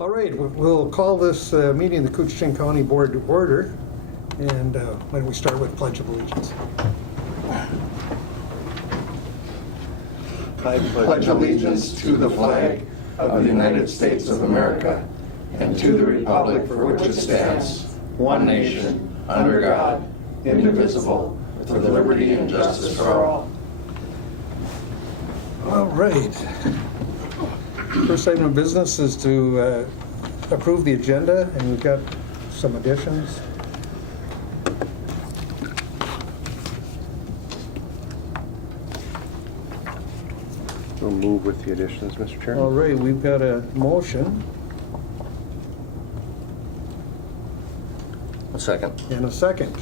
All right, we'll call this meeting of the Koochiching County Board to order. And why don't we start with Pledge of Allegiance? I pledge allegiance to the flag of the United States of America and to the republic for which it stands, one nation, under God, indivisible, with liberty and justice for all. All right. First item of business is to approve the agenda, and we've got some additions. We'll move with the additions, Mr. Chairman. All right, we've got a motion A second. and a second.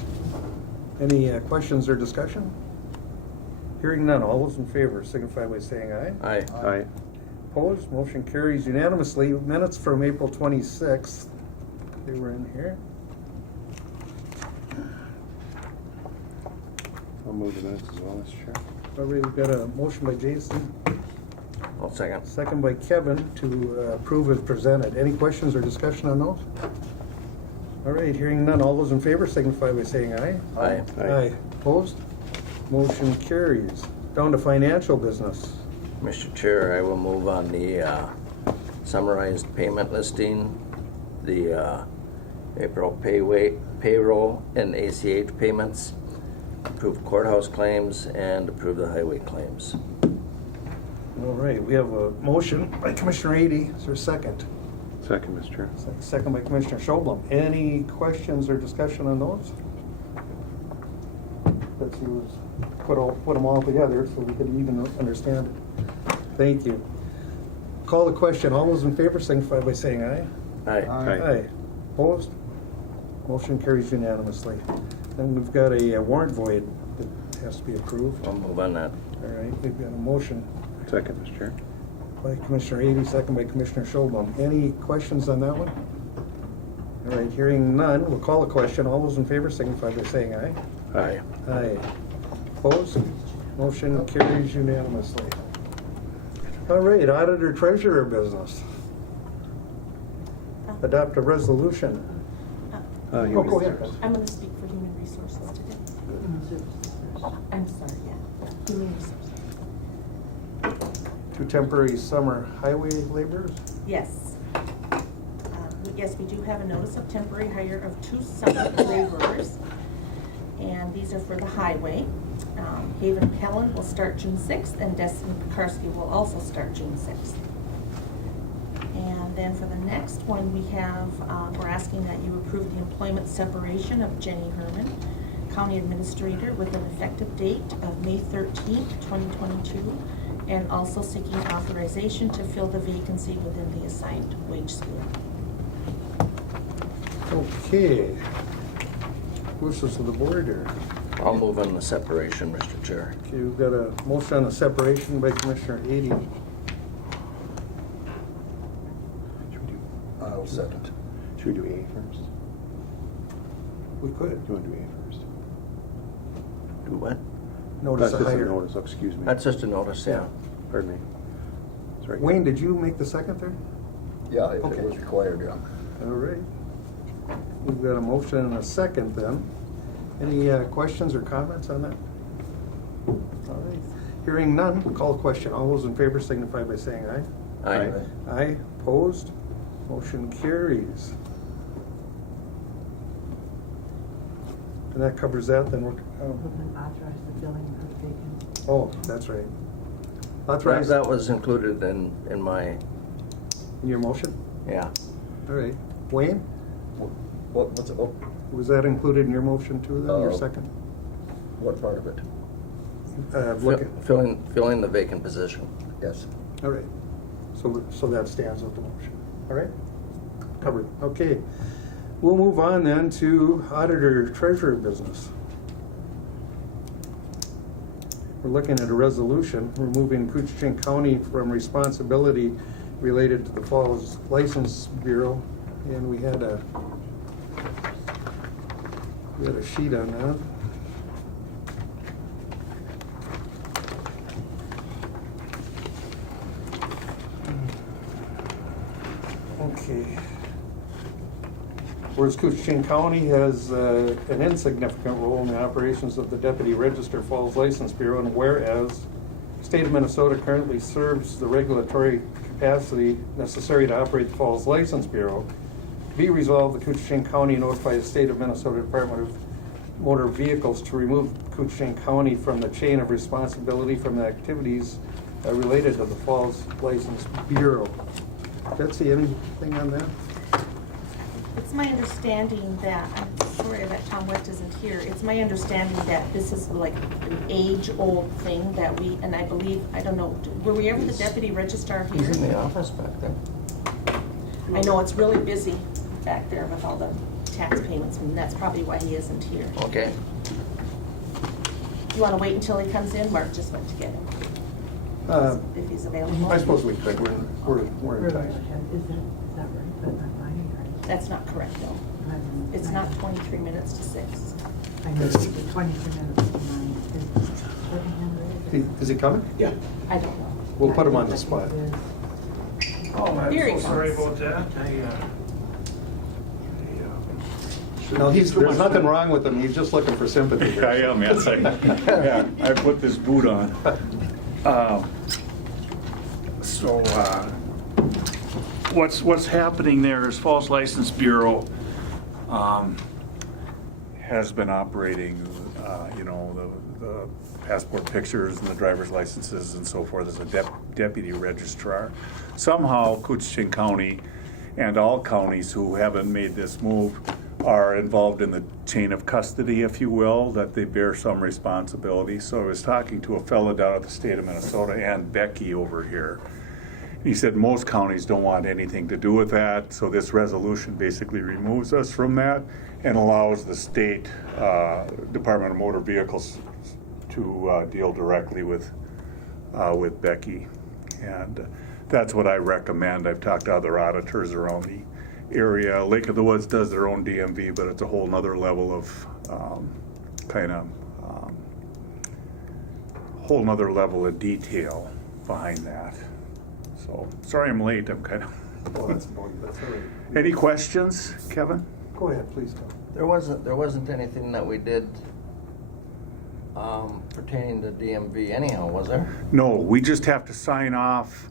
Any questions or discussion? Hearing none, all those in favor signify by saying aye. Aye. Aye. Opposed, motion carries unanimously. Minutes from April 26th, they were in here. I'll move the minutes as well, Mr. Chair. All right, we've got a motion by Jason, I'll second. second by Kevin to approve as presented. Any questions or discussion on those? All right, hearing none, all those in favor signify by saying aye. Aye. Aye. Opposed? Motion carries. Down to financial business. Mr. Chair, I will move on the summarized payment listing, the April payroll and ACH payments, approve courthouse claims, and approve the highway claims. All right, we have a motion by Commissioner Ady. Is there a second? Second, Mr. Chair. Second by Commissioner Schoblum. Any questions or discussion on those? Let's see, was put them all together so we could even understand it. Thank you. Call the question. All those in favor signify by saying aye. Aye. Aye. Opposed? Motion carries unanimously. Then we've got a warrant void that has to be approved. I'll move on that. All right, we've got a motion Second, Mr. Chair. by Commissioner Ady, second by Commissioner Schoblum. Any questions on that one? All right, hearing none, we'll call the question. All those in favor signify by saying aye. Aye. Aye. Opposed? Motion carries unanimously. All right, Auditor Treasurer business. Adopt a resolution. You go missed ahead. yours. I'm going to speak for Human Resources today. I'm sorry, yeah. Human Resources. Two temporary summer highway laborers. Yes. Yes, we do have a notice of temporary hire of 2 summer laborers. And these are for the highway. Haven Kellen will start June 6th, and Destiny Pekarsky will also start June 6th. And then for the next one, we have, we're asking that you approve the employment separation of Jenny Herman, County Administrator, with an effective date of May 13th, 2022, and also seeking authorization to fill the vacancy within the assigned wage scale. Okay. Wishes of the board here. I'll move on the separation, Mr. Chair. Okay, we've got a motion on the separation by Commissioner Ady. Should we do, I'll second. should we do A first? We could. Do you want to do A first? Do what? Notice That's of just a hire. notice, excuse me. That's just a notice, yeah. Pardon me. That's right. Wayne, did you make the second there? Yeah, if Okay. it was required, yeah. All right. We've got a motion and a second then. Any questions or comments on that? All right. Hearing none, we'll call the question. All those in favor signify by saying aye. Aye. Aye. Opposed? Motion carries. And that covers that, then we're, Authorize the billing of vacancy. oh, that's right. That, Authorize that was included in my, in your motion? yeah. All right. Wayne, What's it, was that included in your motion too, then, your second? what part of it? Look at, Filling the vacant position. Yes. all right. So that stands with the motion. All right? Covered. Okay. We'll move on then to Auditor Treasurer business. We're looking at a resolution removing Koochiching County from responsibility related to the Falls License Bureau, and we had a sheet on that. Okay. Whereas Koochiching County has an insignificant role in the operations of the Deputy Register Falls License Bureau, and whereas State of Minnesota currently serves the regulatory capacity necessary to operate the Falls License Bureau, be resolved, the Koochiching County notify the State of Minnesota Department of Motor Vehicles to remove Koochiching County from the chain of responsibility from the activities related to the Falls License Bureau. Betsy, anything on that? It's my understanding that, I'm sorry that Tom West isn't here, it's my understanding that this is like an age-old thing that we, and I believe, I don't know, were we ever the deputy registrar here? He's in the office back there. I know it's really busy back there with all the tax payments, and that's probably why he isn't here. Okay. You wanna wait until he comes in? Mark just went to get him, if he's available. I suppose we could. We're in time. Is that right? But not mine, right? That's not correct, though. It's not 23 minutes to 6. I know, it's 23 minutes to 9. Is shorthand, Is he coming? Yeah. I don't know. We'll put him on the spot. Oh, I'm Here he so sorry comes. about that. No, there's nothing wrong with him. He's just looking for sympathy here. I am, yes. I put this boot on. What's happening there is Falls License Bureau has been operating, the passport pictures and the driver's licenses and so forth as a deputy registrar. Somehow, Koochiching County and all counties who haven't made this move are involved in the chain of custody, if you will, that they bear some responsibility. So I was talking to a fellow down at the state of Minnesota and Becky over here. He said most counties don't want anything to do with that, so this resolution basically removes us from that and allows the state Department of Motor Vehicles to deal directly with Becky. And that's what I recommend. I've talked to other auditors around the area. Lake of the Woods does their own DMV, but it's a whole nother level of whole nother level of detail behind that. So sorry I'm late. I'm kind of. Well, that's all right. Any questions, Kevin? Go ahead, please, Tom. There wasn't anything that we did pertaining to DMV anyhow, was there? No, we just have to sign off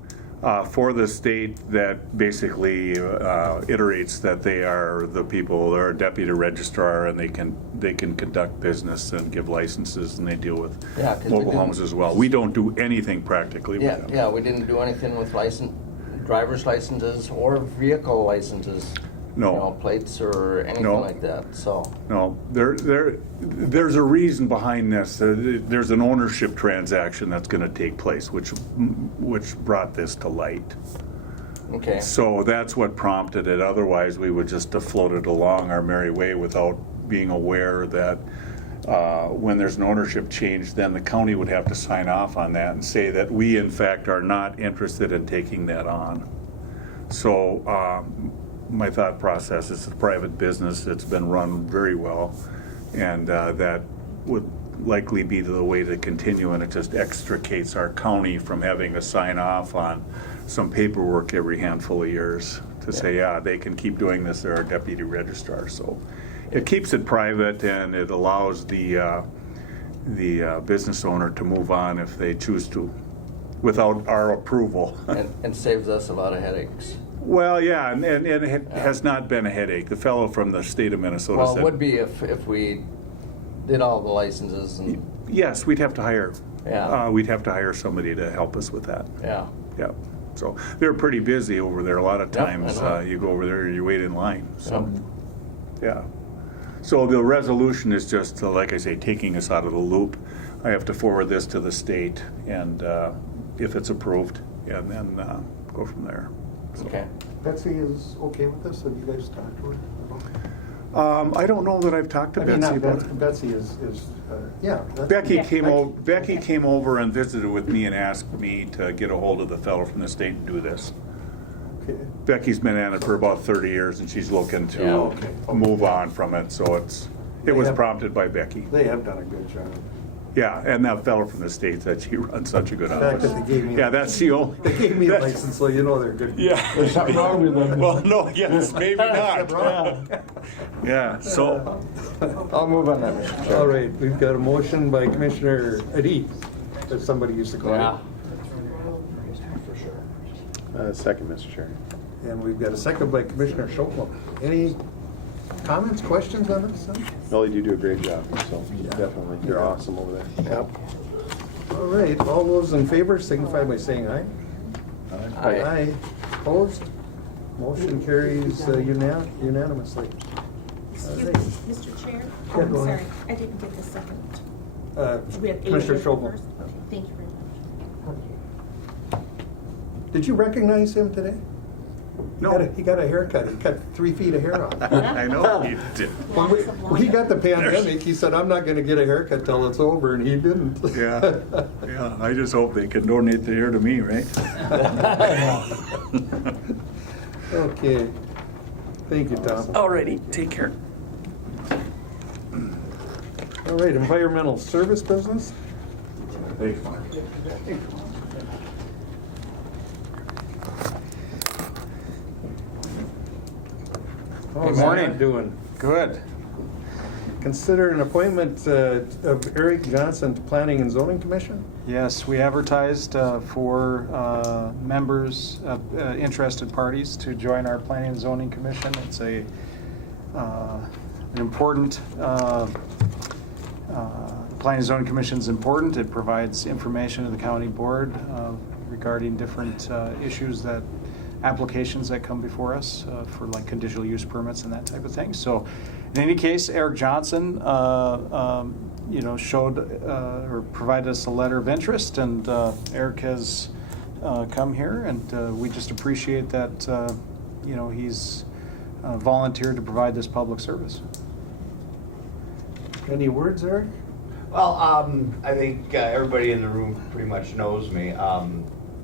for the state that basically iterates that they are the people, they're a deputy registrar, and they can conduct business and give licenses, and they deal with Yeah, 'cause we mobile didn't- homes as well. We don't do anything practically with Yeah, them. yeah, we didn't do anything with driver's licenses or vehicle licenses. No. You know, plates or anything No. like that, so. No, there's a reason behind this. There's an ownership transaction that's going to take place, which brought this to light. Okay. So that's what prompted it. Otherwise, we would just have floated along our merry way without being aware that when there's an ownership change, then the county would have to sign off on that and say that we, in fact, are not interested in taking that on. So my thought process is a private business. It's been run very well, and that would likely be the way to continue, and it just extricates our county from having to sign off on some paperwork every handful of years to say, yeah, they can keep doing this, they're our deputy registrar. So it keeps it private, and it allows the business owner to move on if they choose to, without our approval. And saves us a lot of headaches. Well, yeah, and it has not been a headache. The fellow from the state of Minnesota Well, said, it would be if we did all the licenses and, yes, we'd have to hire. Yeah. We'd have to hire somebody to help us with that. yeah. Yeah. So they're pretty busy over there. A lot of Yep, I times know. you go over there and you wait in line. So, Yep. yeah. So the resolution is just, like I say, taking us out of the loop. I have to forward this to the state, and if it's approved, and then go from there. So, Okay. Betsy is okay with this? Have you guys talked to her about it? I don't know that I've talked to I mean, Betsy not about it. Betsy is yeah. that's- Becky Yeah. came over and visited with me and asked me to get a hold of the fellow from the state and do this. Okay. Becky's been at it for about 30 years, and she's looking to Yeah. Okay. move on from it. So it was have- prompted by Becky. They have done a good job. Yeah, and that fellow from the States, that he runs such a good The fact office. that they gave me, Yeah, that's the only. they gave me a that's- license, so you know they're good. Yeah. There's something wrong with them. Well, no, yes, maybe not. Wrong. Yeah, so, I'll move on that, Mr. Chair. All right, we've got a motion by Commissioner Adi, as somebody used to call Yeah. you. Second, Mr. Chair. And we've got a second by Commissioner Schopel. Any comments, questions on this? No, you do a great job, so definitely, you're awesome over there. Yep. All right, all those in favor signify by saying aye. Aye. Opposed? Motion carries unanimously. Excuse me, Mr. Chair? Yeah, Oh, I'm go sorry, ahead. I didn't get the second. Uh, We had eight Commissioner people Schopel. first. Okay, thank you very much. Did you recognize him today? no, He got a haircut. He cut 3 feet of hair off. I know you did. Lots of When he got the pandemic, he said, I'm not gonna get a haircut till it's over, and he didn't. Yeah, yeah, I just hope they can donate the hair to me, right? Okay. Thank you, Tom. Alrighty, take care. All right, environmental service business? How's morning. that doing? Good. Consider an appointment of Eric Johnson to Planning and Zoning Commission? Yes, we advertised for members, interested parties to join our Planning and Zoning Commission. It's an important, Planning and Zoning Commission is important. It provides information to the county board regarding different issues applications that come before us for like conditional use permits and that type of thing. So in any case, Eric Johnson, showed or provided us a letter of interest, and Eric has come here, and we just appreciate that, he's volunteered to provide this public service. Any words, Eric? Well, I think everybody in the room pretty much knows me.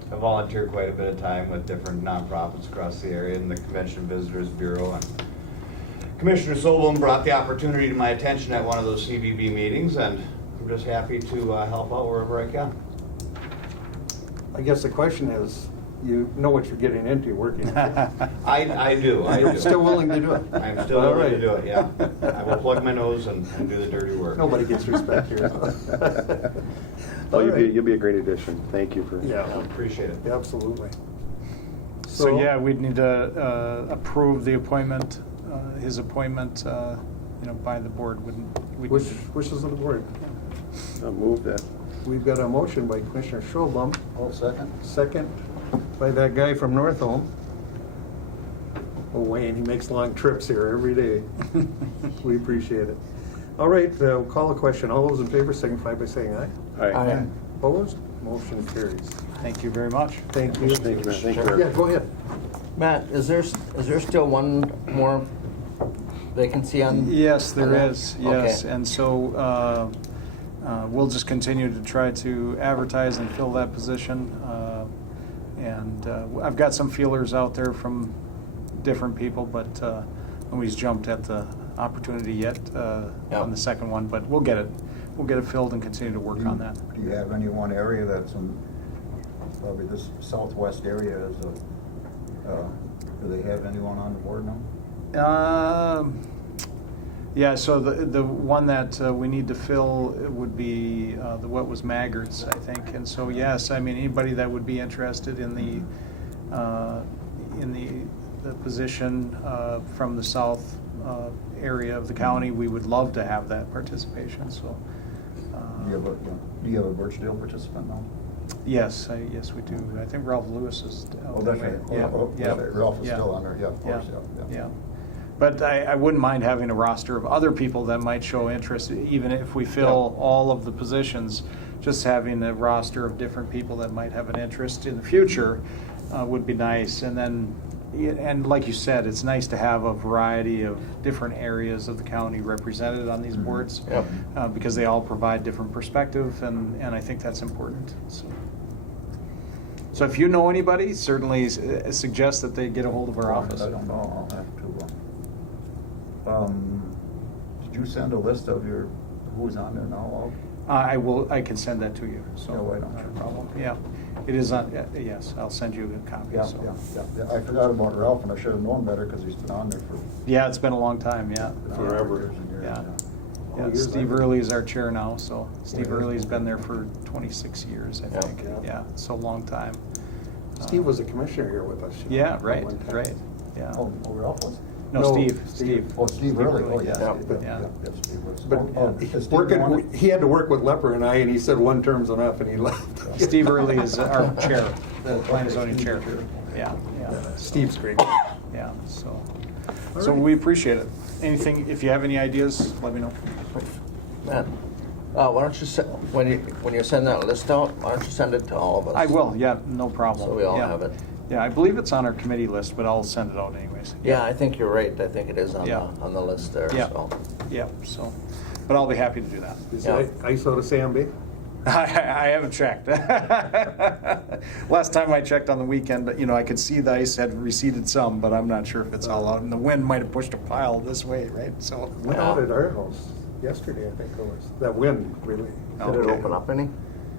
I volunteer quite a bit of time with different nonprofits across the area in the Convention Visitors Bureau. And Commissioner Sobel brought the opportunity to my attention at one of those CVB meetings, and I'm just happy to help out wherever I can. I guess the question is, you know what you're getting into working. I do. You're still willing to do it? I'm still All willing to right. do it, yeah. I will plug my nose and do the dirty work. Nobody gets respect here. Well, All right. you'll be a great addition. Thank you for. Yeah, Appreciate it. absolutely. So yeah, we'd need to approve the appointment, his appointment, by the board. Wishes of the board. I'll move that. We've got a motion by Commissioner Schulbaum, I'll second. second by that guy from North Home. Oh, Wayne, he makes long trips here every day. We appreciate it. All right, we'll call a question. All those in favor signify by saying aye. Aye. Opposed? Motion carries. Thank you very much. Thank you. Thank you, Matt. Thank you, Eric. Yeah, go ahead. Matt, is there still one more vacancy on? Yes, there on that? is, yes. Okay. And so we'll just continue to try to advertise and fill that position. And I've got some feelers out there from different people, but nobody's jumped at the opportunity yet on the second one. But we'll get it. We'll get it filled and continue to work on that. Do you have any one area that's in, probably this southwest area is do they have anyone on the board now? Yeah, so the one that we need to fill would be the what was Maggart's, I think. And so yes, I mean anybody that would be interested in the position from the south area of the county, we would love to have that participation. So Do you have a Birchdale participant now? yes, yes we do. I think Ralph Lewis is. Oh, that's right. Yeah. Ralph is Yeah. still on there, yeah, of course, Yeah. But I wouldn't mind having a roster of other people that might show interest, even if we fill all of the positions, just having a roster of different people that might have an interest in the future would be nice. And then, and like you said, it's nice to have a variety of different areas of the county represented on these boards because they all provide different perspective, and I think that's important. So if you know anybody, certainly suggest that they get a hold of our office. I don't know, I'll have to. Did you send a list of who's on there now? I can send that to you, so. Yeah, why don't not a you? problem. Yeah, it is on, yes, I'll send you a copy, Yeah, so. yeah. I forgot about Ralph, and I should have known better, because he's been on there for. Yeah, it's been a long time, yeah. Forever. Years and years, Yeah. All Yeah, years Steve I've- Early is our chair now, so Steve Yeah. Early's been there for 26 years, I Yeah. think. Yeah. Yeah, so a long time. Steve was a commissioner here with us. you know, Yeah, at right, one time. right, yeah. Oh, Ralph was? No, No, Steve. Steve. Oh, Steve Early, oh, yeah. Yeah. Steve, Yeah. Steve was. But Oh, he- is Steve on it? he had to work with Leper and I, and he said one term's enough, and he left. Steve Early is our chair, the planning zoning chair. Yeah, yeah. Steve's great. Yeah, so, All so right. we appreciate it. Anything, if you have any ideas, let me know. Matt, why don't you send, when you send that list out, why don't you send it to all of us? I will, yeah, no problem. So we all Yeah. have it. Yeah, I believe it's on our committee list, but I'll send it out anyways. Yeah, I think you're right. I think it is on Yeah. on the list there, Yeah. so. Yeah, so, but I'll be happy to do that. Is Yeah. ice out of Sandbags? I haven't checked. Last time I checked on the weekend, you know, I could see the ice had receded some, but I'm not sure if it's all out. And the wind might have pushed a pile this way, right? So. Went out at our house yesterday, I think it was. That wind, really. Did it Okay. open up any?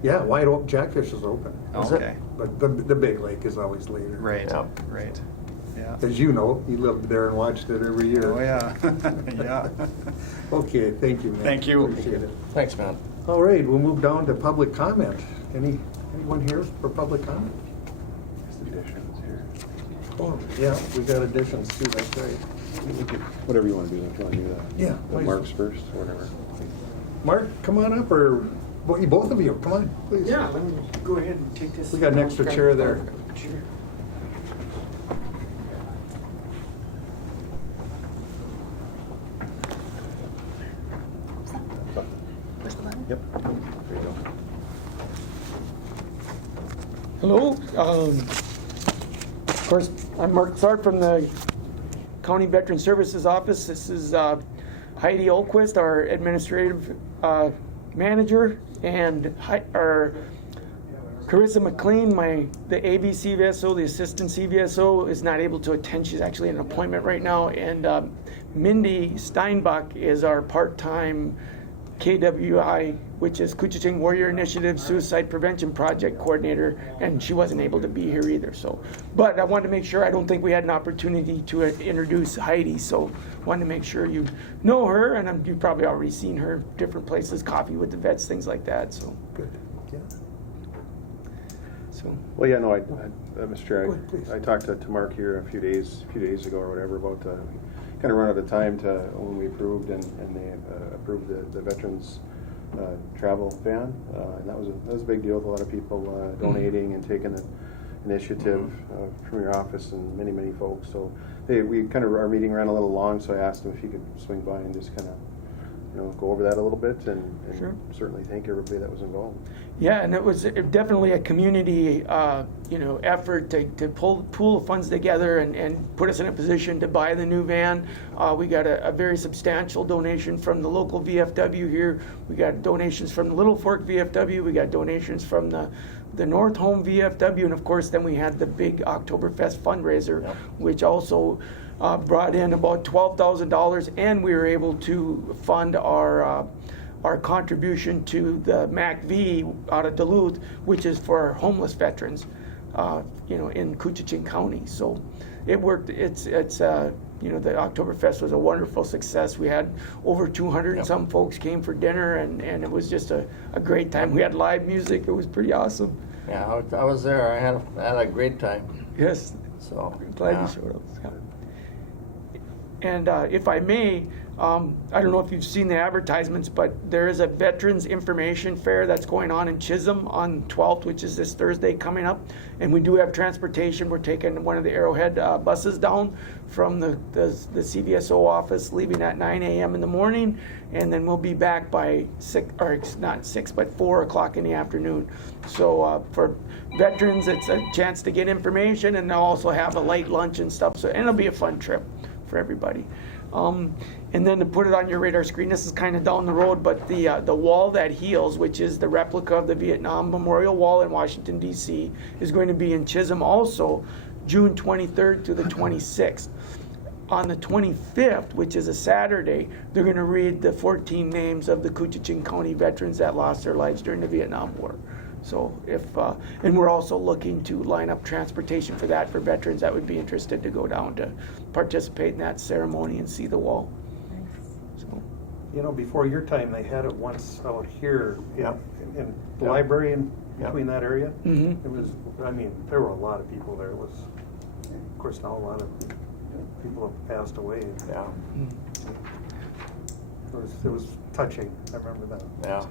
Yeah, wide open, Jackfish is open. Is it? Okay, But the big lake is always later. right, Yeah. right, yeah. As you know, you lived there and watched it every year. Oh, yeah, yeah. Okay, thank you, man. Thank you. Appreciate it. Thanks, man. All right, we'll move down to public comment. Anyone here for public comment? Just additions here. Oh, yeah, we got additions too, that's right. Whatever you want to do, if you want to do that. Yeah, The please. marks first, or whatever. Mark, come on up, or both of you, come on, please. Yeah, let me go ahead and take this. We got an extra chair there. Chair. Yep. There you go. Hello, of course, I'm Mark Tharp from the County Veteran Services Office. This is Heidi Olquist, our administrative manager, and our Carissa McLean, the AB CVSO, the assistant CVSO, is not able to attend. She's actually in an appointment right now. And Mindy Steinbach is our part-time KWI, which is Koochiching Warrior Initiative Suicide Prevention Project Coordinator, and she wasn't able to be here either. So, but I wanted to make sure, I don't think we had an opportunity to introduce Heidi, so wanted to make sure you know her, and you've probably already seen her different places, coffee with the vets, things like that. So, Good, yeah. so Well, yeah, no, Mr. Chair, Go ahead, please. I talked to Mark here a few days ago or whatever about kind of run out of time to when we approved and they approved the veterans travel van, and that was a big deal with a lot of people donating and taking the initiative from your office and many folks. So we kind of, our meeting ran a little long, so I asked him if he could swing by and just kind of go over that a little bit and Sure. certainly thank everybody that was involved. yeah, and it was definitely a community, effort to pool the funds together and put us in a position to buy the new van. We got a very substantial donation from the local VFW here. We got donations from the Little Fork VFW. We got donations from the North Home VFW, and of course, then we had the big Oktoberfest fundraiser, which also brought in about $12,000, and we were able to fund our contribution to the MACV out of Duluth, which is for homeless veterans, in Koochiching County. So it worked. It's the Oktoberfest was a wonderful success. We had over 200 and some folks came for dinner, and it was just a great time. We had live music. It was pretty awesome. Yeah, I was there. I had a great time. Yes. So Glad yeah. you showed up. Yeah. And if I may, I don't know if you've seen the advertisements, but there is a Veterans Information Fair that's going on in Chisholm on 12th, which is this Thursday coming up. And we do have transportation. We're taking one of the Arrowhead buses down from the CVSO office, leaving at 9 a.m. in the morning. And then we'll be back by 4 o'clock in the afternoon. So for veterans, it's a chance to get information, and they'll also have a light lunch and stuff. So, and it'll be a fun trip for everybody. And then to put it on your radar screen, this is kind of down the road, but the Wall That Heals, which is the replica of the Vietnam Memorial Wall in Washington, D.C., is going to be in Chisholm also, June 23rd to the 26th. on the 25th, which is a Saturday, they're going to read the 14 names of the Koochiching County veterans that lost their lives during the Vietnam War. So and we're also looking to line up transportation for that for veterans that would be interested to go down to participate in that ceremony and see the wall. So, You know, before your time, they had it once out here Yeah. in the library in Yeah. between that area. Mhm. It was, I mean, there were a lot of people there. It was, of course, now a lot of people have passed away. Yeah. It was touching. I remember that. Yeah.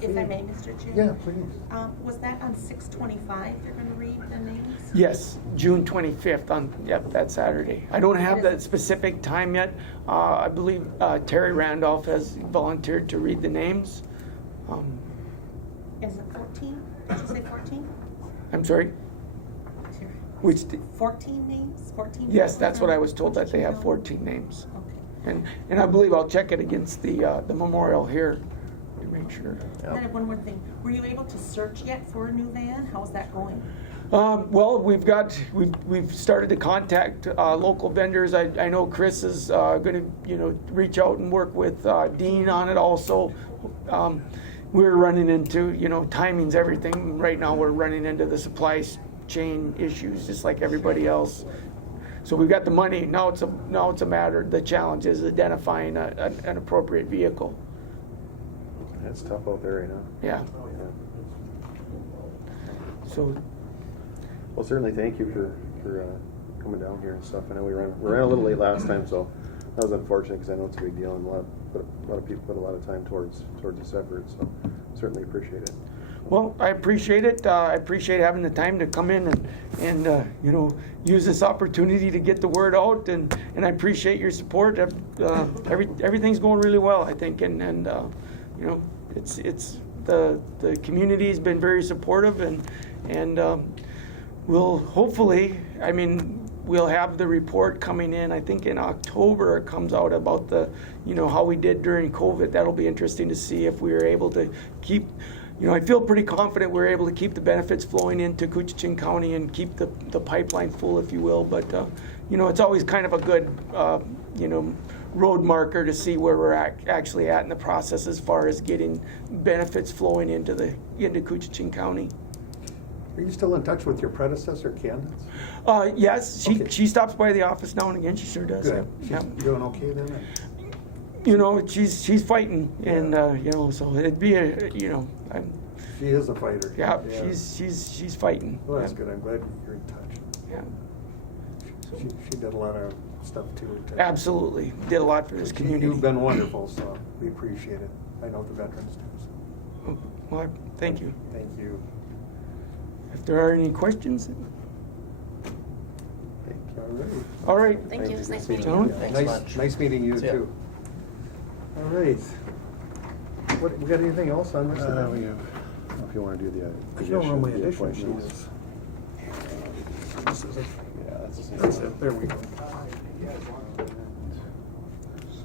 If I may, Mr. Chair? Yeah, please. Was that on 6/25 they're going to read the names? yes, June 25th that Saturday. I don't have the specific time yet. I believe Terry Randolph has volunteered to read the names. Is it 14? Did you say 14? I'm sorry? Which, 14 names? 14? yes, that's what I was told, that they have 14 names. Okay. And I believe I'll check it against the memorial here to make sure. I have one more thing. Were you able to search yet for a new van? How's that going? Well, we've started to contact local vendors. I know Chris is going to reach out and work with Dean on it also. We're running into timing's everything. Right now we're running into the supply chain issues just like everybody else. So we've got the money. Now it's a matter. The challenge is identifying an appropriate vehicle. It's tough out there right now. Yeah. So. Well, certainly thank you for coming down here and stuff. I know we ran a little late last time, so that was unfortunate because I know it's a big deal and a lot of people put a lot of time towards this effort. So certainly appreciate it. Well, I appreciate it. I appreciate having the time to come in and use this opportunity to get the word out, and I appreciate your support. Everything's going really well, I think, and it's the community's been very supportive, and we'll hopefully, we'll have the report coming in. I think in October it comes out about how we did during COVID. That'll be interesting to see if we were able to keep. I feel pretty confident we're able to keep the benefits flowing into Koochiching County and keep the pipeline full, if you will. But it's always kind of a good road marker to see where we're actually at in the process as far as getting benefits flowing into Koochiching County. Are you still in touch with your predecessor, Candace? Yes, she stops by the office now and again. She sure does. Good. Yeah. She's doing okay then? She's fighting, and so it'd be She is a fighter. Yeah, she's fighting. Well, that's good. I'm glad you're in touch. Yeah. She did a lot of stuff too. Absolutely, did a lot for this community. You've been wonderful, so we appreciate it. I know the veterans do. So. Well, thank you. Thank you. If there are any questions. All right. All right. Thank you. It's nice meeting meeting you. you. Nice meeting you See ya. too. All right. We got anything else on this? We have. I don't know if you want to do the I don't know my the addition sheet appointments. is. This is it. Yeah, that's the same. That's it. There we go.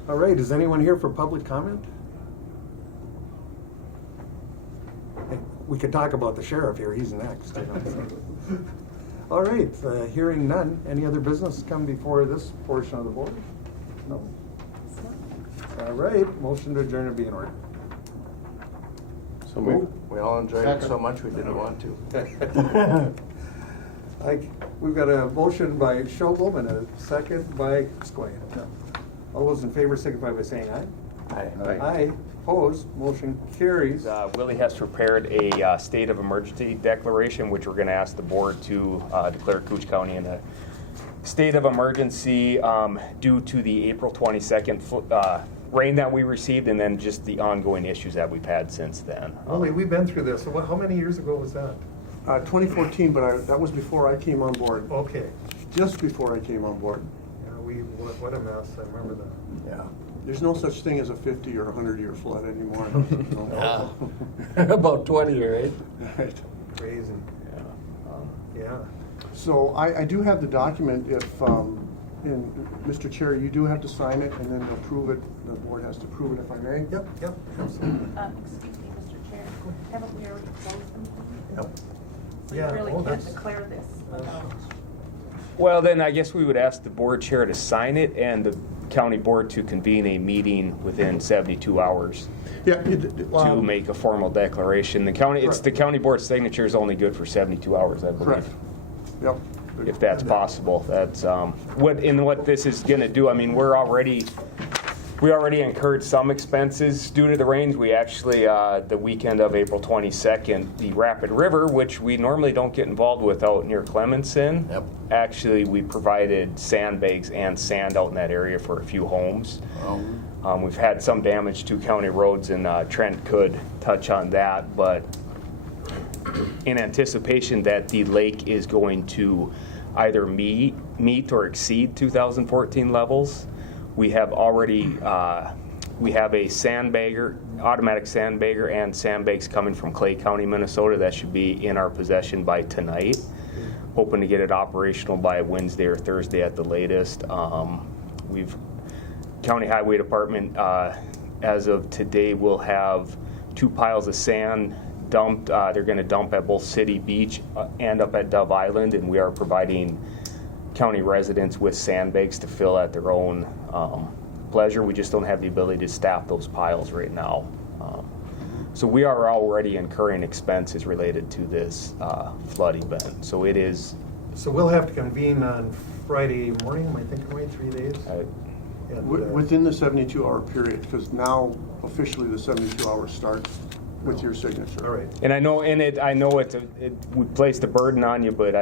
All right. Is anyone here for public comment? Hey, we could talk about the sheriff here. He's next. All right. Hearing none. Any other business come before this portion of the board? No. All right. Motion to adjourn to be in order. So We all enjoyed it so much we didn't want to. We've got a motion by Schobel and a second by Squay. All those in favor signify by saying aye. Aye. Aye. Opposed. Motion carries. Willie has prepared a state of emergency declaration, which we're going to ask the board to declare Cooch County in a state of emergency due to the April 22nd rain that we received, and then just the ongoing issues that we've had since then. Willie, we've been through this. So how many years ago was that? 2014, but that was before I came on board. Okay. Just before I came on board. Yeah, what a mess. I remember that. Yeah. There's no such thing as a 50 or 100-year flood anymore. About 20, right? Right. Crazy. Yeah. So I do have the document. If, and Mr. Chair, you do have to sign it and then approve it. The board has to approve it, if I may. Yep. Absolutely. Excuse me, Mr. Chair. Haven't we already closed them? Yep. So Yeah, you really oh, can't that's- declare this without. Well, then I guess we would ask the board chair to sign it and the county board to convene a meeting within 72 hours Yeah. to make a formal declaration. The county, it's the county board signature is only good for 72 hours, I believe. Correct. Yep. If that's possible. That's what this is going to do. I mean, we already incurred some expenses due to the rains. We actually, the weekend of April 22nd, the Rapid River, which we normally don't get involved with out near Clemenson, actually we provided sandbags and sand out in that area for a few homes. We've had some damage to county roads, and Trent could touch on that, but in anticipation that the lake is going to either meet or exceed 2014 levels, we have already we have a sandbagger, automatic sandbagger, and sandbags coming from Clay County, Minnesota. That should be in our possession by tonight. Hoping to get it operational by Wednesday or Thursday at the latest. We've County Highway Department, as of today, will have 2 piles of sand dumped. They're going to dump at both City Beach and up at Dove Island, and we are providing county residents with sandbags to fill at their own pleasure. We just don't have the ability to staff those piles right now. So we are already incurring expenses related to this flood event. So it is. So we'll have to convene on Friday morning, am I thinking right, 3 days? Within the 72-hour period, because now officially the 72 hours starts with your signature. All right. And I know, we placed a burden on you, but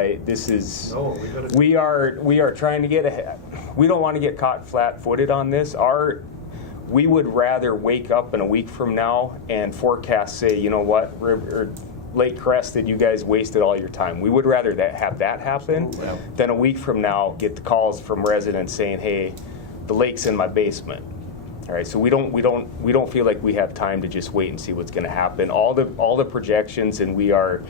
we are trying to get ahead. We don't want to get caught flat-footed on this. We would rather wake up in a week from now and forecast, say, you know what, Lake Crested, you guys wasted all your time. We would rather have that happen than a week from now get the calls from residents saying, hey, the lake's in my basement. All right, so we don't feel like we have time to just wait and see what's going to happen. All the projections, and we are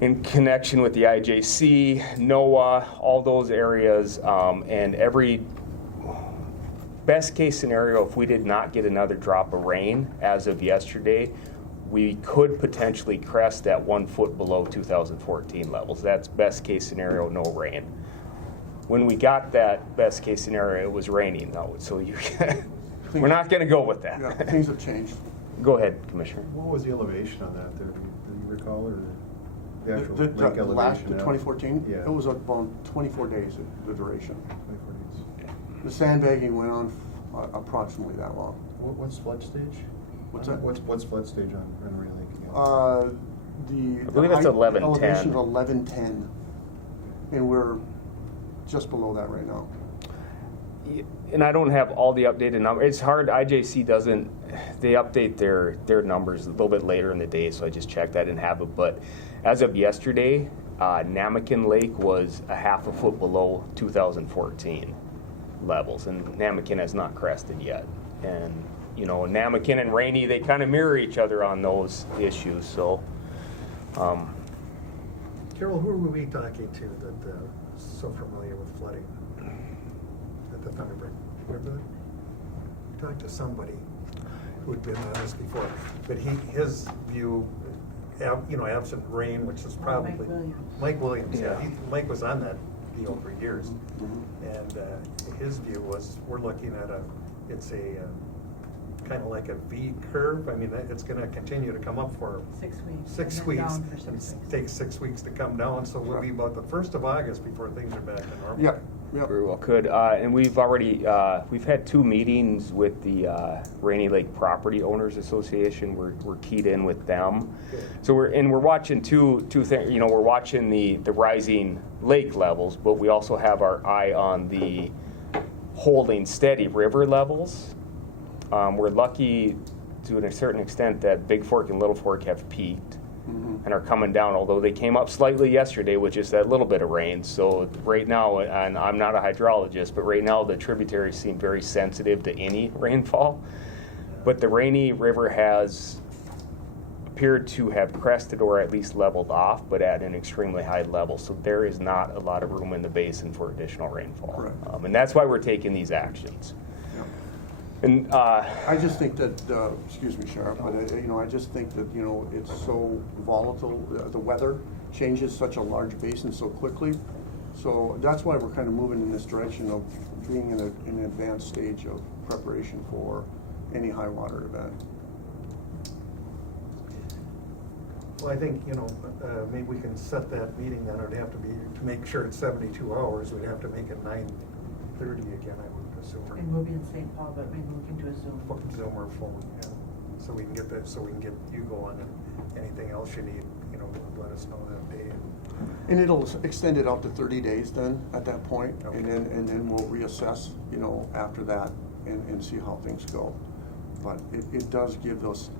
in connection with the IJC, NOAA, all those areas, and every best case scenario, if we did not get another drop of rain as of yesterday, we could potentially crest at 1 foot below 2014 levels. That's best case scenario, no rain. When we got that best case scenario, it was raining though, so we're not going to go with that. Yeah, things have changed. Go ahead, Commissioner. What was the elevation on that there? Do you recall, or the actual The lake elevation? 2014? Yeah. It was about 24 days, the duration. 24 days. The sandbagging went on approximately that long. What's flood stage? What's that? What's flood stage on Runaway Lake again? I believe it's 1110. Elevation of 1110, and we're just below that right now. And I don't have all the updated numbers. It's hard. IJC doesn't. They update their numbers a little bit later in the day, so I just checked. I didn't have it, but as of yesterday, Namakin Lake was a half a foot below 2014 levels, and Namakin has not crested yet. And you know, Namakin and Rainy, they kind of mirror each other on those issues. So, Carol, who were we talking to that so familiar with flooding at the Thunderbird? Remember that? We talked to somebody who had been on this before, but his view, absent rain, which is probably Mike Williams. Yeah, Mike was on that deal for years, and his view was we're looking at it's a kind of like a V curve. I mean, it's going to continue to come up for 6 weeks. 6 weeks. It takes 6 weeks to come down, so we'll be about the 1st of August before things are back to normal. Yep. very well could. And we've already we've had 2 meetings with the Rainy Lake Property Owners Association. We're keyed in with them. So we're watching two things. You know, we're watching the rising lake levels, but we also have our eye on the holding steady river levels. We're lucky to a certain extent that Big Fork and Little Fork have peaked and are coming down, although they came up slightly yesterday with just that little bit of rain. So right now, and I'm not a hydrologist, but right now the tributaries seem very sensitive to any rainfall. But the Rainy River has appeared to have crested or at least leveled off, but at an extremely high level. So there is not a lot of room in the basin for additional rainfall. And that's why we're taking these actions. And I just think that, excuse me, Sheriff, but I just think that it's so volatile. The weather changes such a large basin so quickly So that's why we're kind of moving in this direction of being in an advanced stage of preparation for any high water event. Well, I think, maybe we can set that meeting, then it'd have to be, to make sure it's 72 hours, we'd have to make it 9:30 again, I would assume. And we'll be in St. Paul, but maybe we can do a Zoom. Zoom or phone, yeah. So we can get that, so we can get you going, and anything else you need, let us know that day. And it'll extend it out to 30 days then, at that point, Okay. and then we'll reassess, after that and see how things go. But it does give those,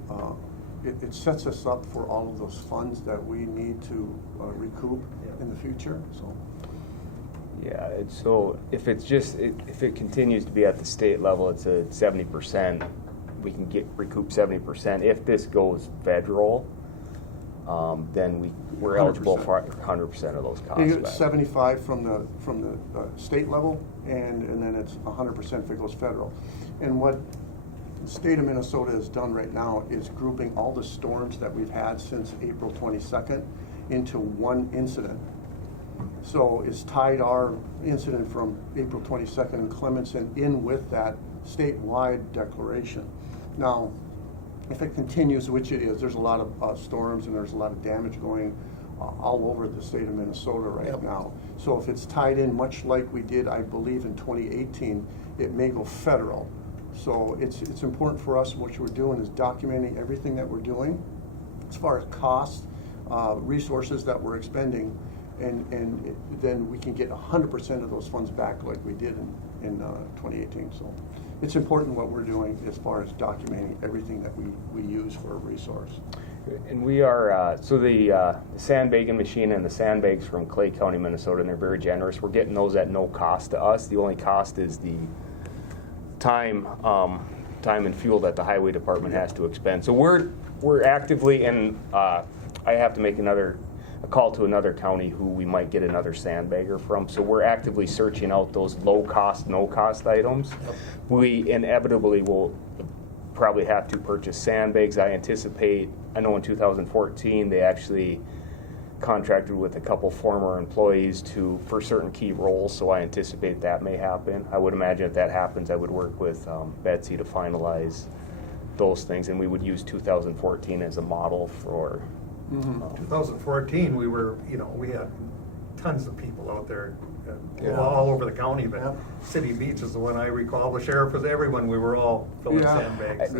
it sets us up for all of those funds that we need to recoup in the future, so. Yeah, so if it continues to be at the state level, it's a 70%. We can recoup 70%. If this goes federal, then we're eligible for 100% of those costs. You get back. 75 from the state level, and then it's 100% if it goes federal. And what the state of Minnesota has done right now is grouping all the storms that we've had since April 22nd into one incident. So it's tied our incident from April 22nd in Clemenson in with that statewide declaration. Now, if it continues, which it is, there's a lot of storms and there's a lot of damage going all over the state of Minnesota right now. So if it's tied in much like we did, I believe, in 2018, it may go federal. So it's important for us, what we're doing is documenting everything that we're doing as far as costs, resources that we're expending, and then we can get 100% of those funds back like we did in 2018. So it's important what we're doing as far as documenting everything that we use for a resource. And we are, so the sandbagging machine and the sandbags from Clay County, Minnesota, and they're very generous. We're getting those at no cost to us. The only cost is the time and fuel that the highway department has to expend. So we're actively, and I have to make a call to another county who we might get another sandbagger from. So we're actively searching out those low cost, no cost items. We inevitably will probably have to purchase sandbags. I know in 2014 they actually contracted with a couple former employees for certain key roles, so I anticipate that may happen. I would imagine if that happens, I would work with Betsy to finalize those things, and we would use 2014 as a model for 2014, we had tons of people out there all over the county, but City Beach is the one I recall. The sheriff was everyone. We were all filling sandbags.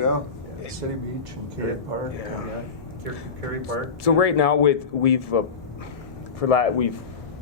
City Beach and Cary Park. Cary Park. So right now, we've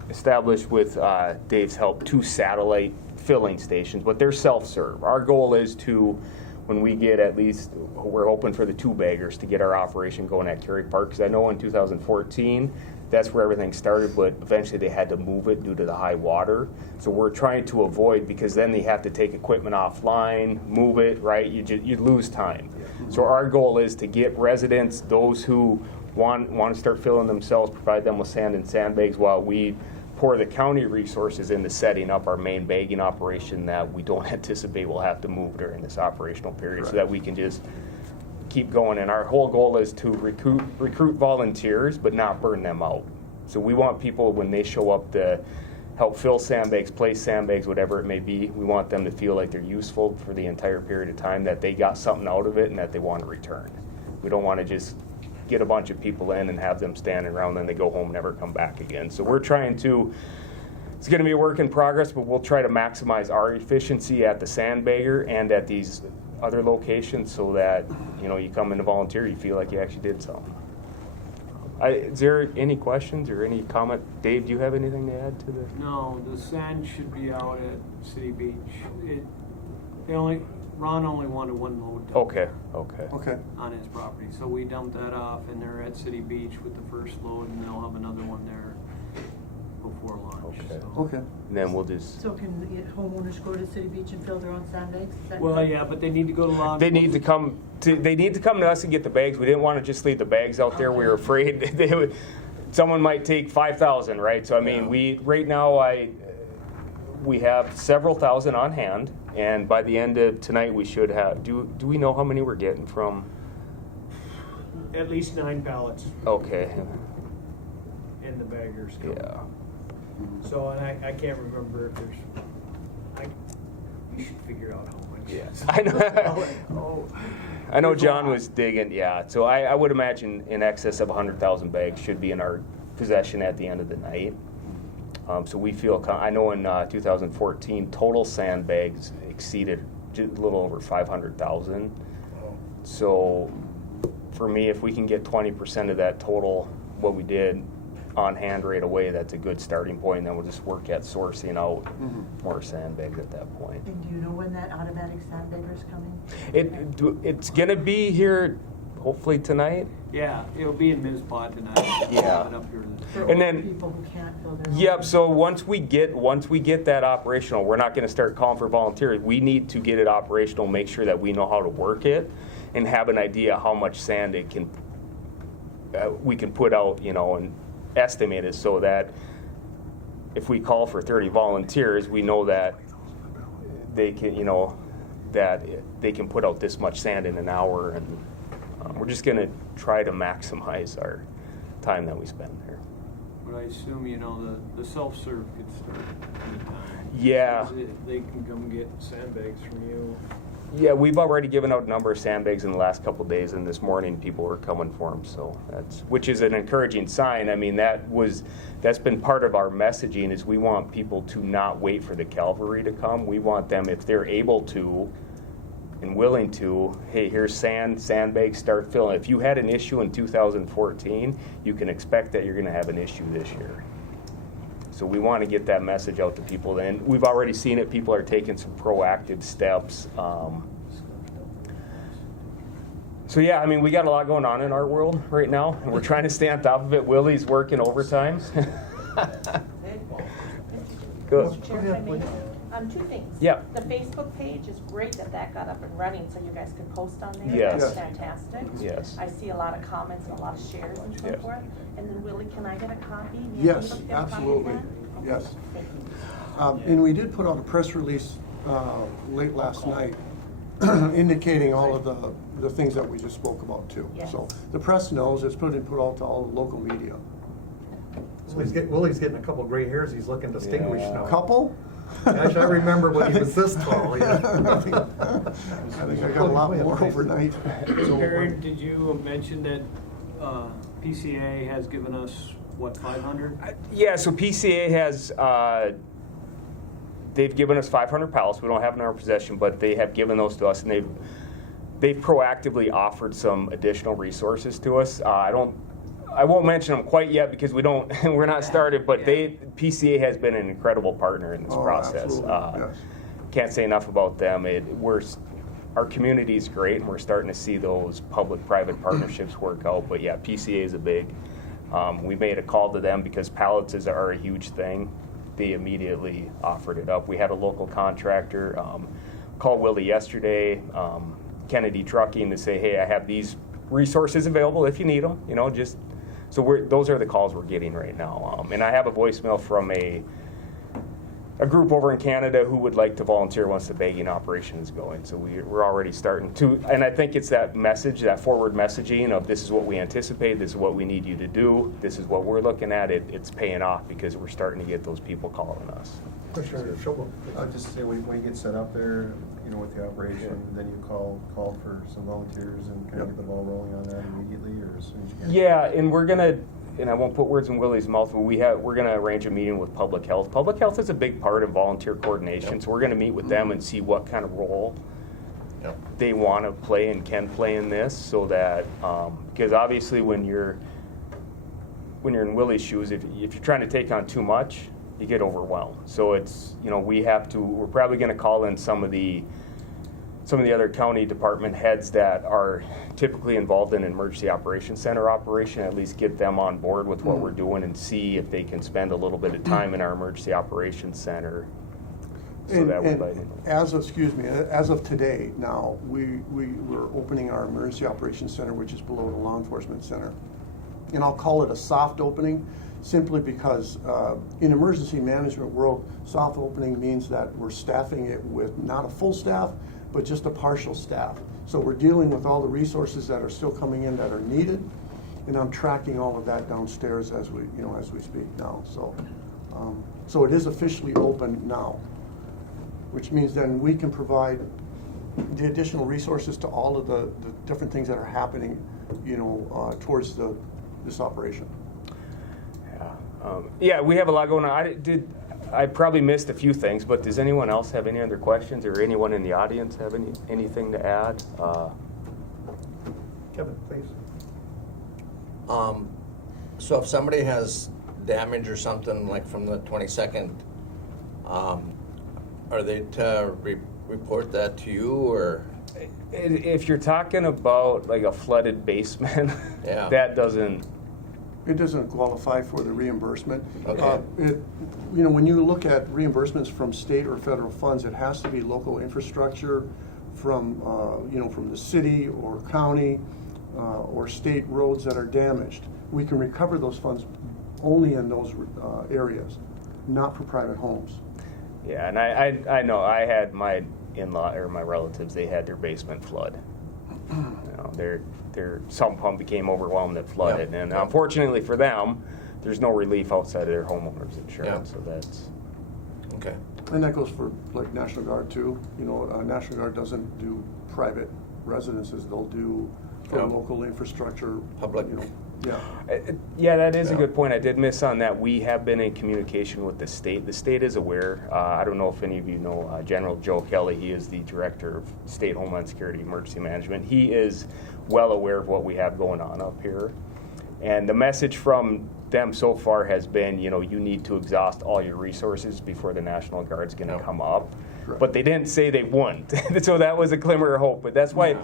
established with Dave's help 2 satellite filling stations, but they're self-serve. Our goal is to, when we get we're hoping for the 2 baggers to get our operation going at Cary Park, because I know in 2014 that's where everything started, but eventually they had to move it due to the high water. So we're trying to avoid, because then they have to take equipment offline, move it, right? You lose time. So our goal is to get residents, those who want to start filling themselves, provide them with sand and sandbags while we pour the county resources into setting up our main bagging operation that we don't anticipate we'll have to move during this operational period, so that we can just keep going. And our whole goal is to recruit volunteers but not burn them out. So we want people, when they show up to help fill sandbags, place sandbags, whatever it may be, we want them to feel like they're useful for the entire period of time, that they got something out of it and that they want to return. We don't want to just get a bunch of people in and have them standing around, then they go home and never come back again. So we're trying to, it's going to be a work in progress, but we'll try to maximize our efficiency at the sandbagger and at these other locations, so that you come in to volunteer, you feel like you actually did something. Is there any questions or any comment? Dave, do you have anything to add to this? No, the sand should be out at City Beach. Ron only wanted 1 load Okay. on his property, so we dumped that off, and they're at City Beach with the first load, and they'll have another one there before lunch. Okay. And then we'll just. So can the homeowners go to City Beach and fill their own sandbags? Is that Well, correct? yeah, but they need to go to law They need to come to us and get the bags. We didn't want to just leave the bags out there. We were afraid someone might take 5,000, right? So I mean, right now we have several thousand on hand, and by the end of tonight we should have. Do we know how many we're getting from? At least 9 pallets Okay. in the baggers. Yeah. So, and I can't remember if you should figure out how much. Yes, I know. Oh. I know John was digging, yeah. So I would imagine in excess of 100,000 bags should be in our possession at the end of the night. So we feel, I know in 2014, total sandbags exceeded just a little over 500,000. So for me, if we can get 20% of that total, what we did on hand right away, that's a good starting point. And then we'll just work at sourcing out more sandbags at that point. And do you know when that automatic sandbagger's coming? It's gonna be here hopefully tonight. Yeah, it'll be in Mizpah tonight. Yeah. Up here. For And then- people who can't fill their own? Yep. So once we get that operational, we're not going to start calling for volunteers. We need to get it operational, make sure that we know how to work it, and have an idea how much sand it can we can put out, and estimate it so that if we call for 30 volunteers, we know that they can, that they can put out this much sand in an hour, and we're just going to try to maximize our time that we spend there. But I assume, the self-serve could start anytime. Yeah. They can come get sandbags from you. Yeah, we've already given out a number of sandbags in the last couple of days, and this morning people were coming for them. So which is an encouraging sign. I mean, that's been part of our messaging is we want people to not wait for the cavalry to come. We want them, if they're able to and willing to, hey, here's sandbags, start filling. If you had an issue in 2014, you can expect that you're going to have an issue this year. So we want to get that message out to people. And we've already seen it. People are taking some proactive steps. So yeah, I mean, we got a lot going on in our world right now, and we're trying to stay on top of it. Willie's working overtime. Good. Mr. Chair, if I may, two things. Yeah. The Facebook page is great that got up and running, so you guys can post on there. Yes. That's fantastic. Yes. I see a lot of comments and a lot of shares and so Yes. forth. And then Willie, can I get a copy? Yes, Can you get a copy of absolutely. that? Yes. Thank you. And we did put out a press release late last night indicating all of the things that we just spoke about too. Yes. So the press knows, it's put out to all the local media. So Willie's getting a couple gray hairs, he's looking distinguished Yeah. now. Couple? Gosh, I remember when he was this tall, yeah. I think I got a lot more overnight. Aaron, did you mention that PCA has given us, 500? Yeah, so PCA has, they've given us 500 pallets. We don't have them in our possession, but they have given those to us, and they've proactively offered some additional resources to us. I won't mention them quite yet because we're not started, but PCA has been an incredible partner in this process. Yes. Can't say enough about them. Our community is great, and we're starting to see those public-private partnerships work out. But yeah, PCA is a big. We made a call to them because pallets are a huge thing. They immediately offered it up. We had a local contractor call Willie yesterday, Kennedy Trucking, to say, hey, I have these resources available if you need them. So those are the calls we're getting right now. And I have a voicemail from a group over in Canada who would like to volunteer once the bagging operation is going. So we're already starting to, and I think it's that message, that forward messaging of this is what we anticipate, this is what we need you to do, this is what we're looking at. It's paying off because we're starting to get those people calling us. Just say when you get set up there, with the operation, then you call for some volunteers and kind of get the ball rolling on that immediately, or as soon as you can. Yeah, and we're gonna, and I won't put words in Willie's mouth, but we're gonna arrange a meeting with public health. Public health is a big part of volunteer coordination, so we're gonna meet with them and see what kind of role they want to play and can play in this, so that because obviously when you're in Willie's shoes, if you're trying to take on too much, you get overwhelmed. So it's we're probably going to call in some of the other county department heads that are typically involved in Emergency Operations Center operation, at least get them on board with what we're doing and see if they can spend a little bit of time in our Emergency Operations Center. So as of today now, we're opening our Emergency Operations Center, which is below the Law Enforcement Center. And I'll call it a soft opening simply because in emergency management world, soft opening means that we're staffing it with not a full staff, but just a partial staff. So we're dealing with all the resources that are still coming in that are needed, and I'm tracking all of that downstairs as we speak now. So So it is officially open now, which means then we can provide the additional resources to all of the different things that are happening, towards this operation. Yeah, we have a lot going on. I probably missed a few things, but does anyone else have any other questions, or anyone in the audience have anything to add? Kevin, please. So if somebody has damage or something like from the 22nd, are they to report that to you, or? If you're talking about like a flooded basement, Yeah. that doesn't. It doesn't qualify for the reimbursement. Okay. When you look at reimbursements from state or federal funds, it has to be local infrastructure from the city or county or state roads that are damaged. We can recover those funds only in those areas, not for private homes. Yeah, and I know I had my in-law or my relatives, they had their basement flood. Their sump pump became overwhelmed and flooded, and unfortunately for them, there's no relief outside of their homeowners insurance. So that's okay. And that goes for like National Guard too. National Guard doesn't do private residences; they'll do for local infrastructure, public. Yeah, that is a good point. I did miss on that. We have been in communication with the state. The state is aware. I don't know if any of you know General Joe Kelly. He is the Director of State Homeland Security Emergency Management. He is well aware of what we have going on up here. And the message from them so far has been, you need to exhaust all your resources before the National Guard's going to come up. Correct. But they didn't say they wouldn't. So that was a glimmer of hope. But that's why...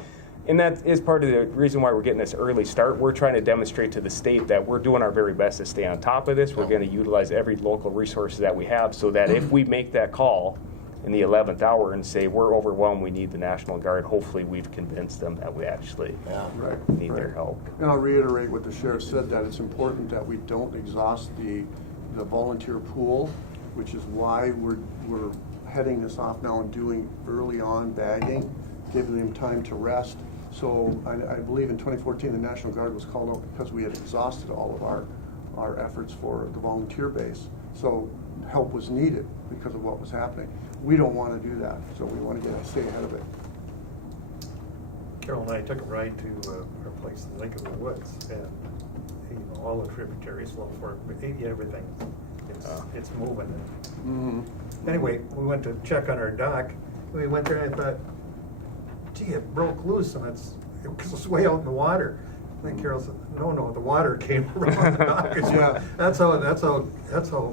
And that is part of the reason why we're getting this early start. We're trying to demonstrate to the state that we're doing our very best to stay on top of this. We're going to utilize every local resource that we have so that if we make that call in the 11th hour and say we're overwhelmed, we need the National Guard, hopefully we've convinced them that we actually need their help. And I'll reiterate what the sheriff said, that it's important that we don't exhaust the volunteer pool, which is why we're heading this off now and doing early on bagging, giving them time to rest. So I believe in 2014 the National Guard was called out because we had exhausted all of our efforts for the volunteer base. So help was needed because of what was happening. We don't want to do that, so we want to stay ahead of it. Carol and I took a ride to our place in Lake of the Woods, and all the tributaries, Slow Fork, everything, it's moving. Mm-hmm. Anyway, we went to check on our dock. We went there and I thought, gee, it broke loose and it was way out in the water. I think Carol said, no, the water came around the dock. Yeah. That's how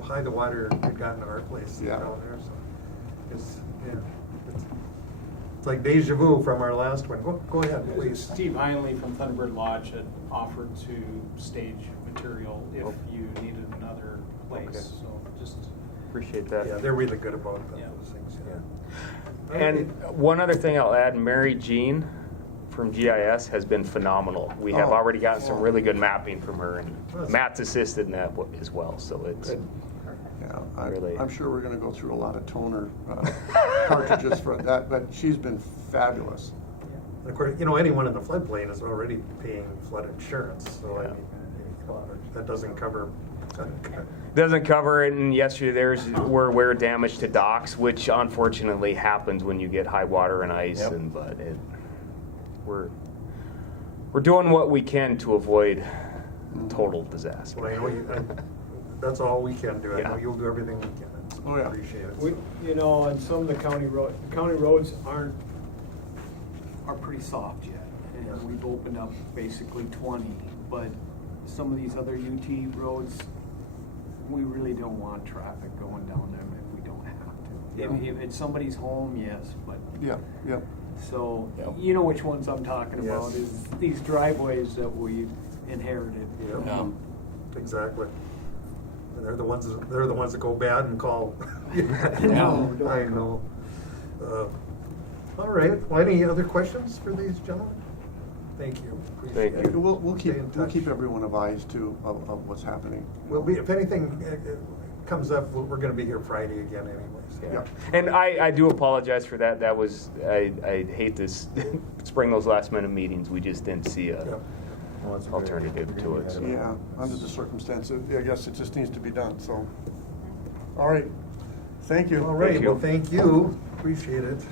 high the water had gotten to our place down there. So it's like deja vu from our last one. Go ahead, please. Steve Heinley from Thunderbird Lodge had offered to stage material if you needed another place. Okay. So just Appreciate that. Yeah, they're really good about those things. And one other thing I'll add, Mary Jean from GIS has been phenomenal. We have already gotten some really good mapping from her, and Matt's assisted in that as well. So it's I'm sure we're going to go through a lot of toner cartridges for that, but she's been fabulous. And of course, anyone in the floodplain is already paying flood insurance, so I mean, that doesn't cover. Doesn't cover it, and yesterday we're aware of damage to docks, which unfortunately happens when you get high water and ice. But we're doing what we can to avoid total disaster. Well, I know that's all we can do. I know you'll do everything we can. Oh yeah, appreciate it. And some of the county roads are pretty soft yet, and we've opened up basically 20. But some of these other UT roads, we really don't want traffic going down them if we don't have to. If it's somebody's home, yes, but So you know which ones I'm talking about is these driveways that we inherited. Exactly. And they're the ones that go bad and call. I know. All right. Well, any other questions for these gentlemen? Thank you. Appreciate it. We'll keep everyone advised too of what's happening. If anything comes up, we're going to be here Friday again, anyways. And I do apologize for that. That was I hate this spring those last minute meetings. We just didn't see a alternative to it. So. Yeah, under the circumstances, I guess it just needs to be done. So. All right, thank you. All right, Thank you. well, thank you, appreciate it.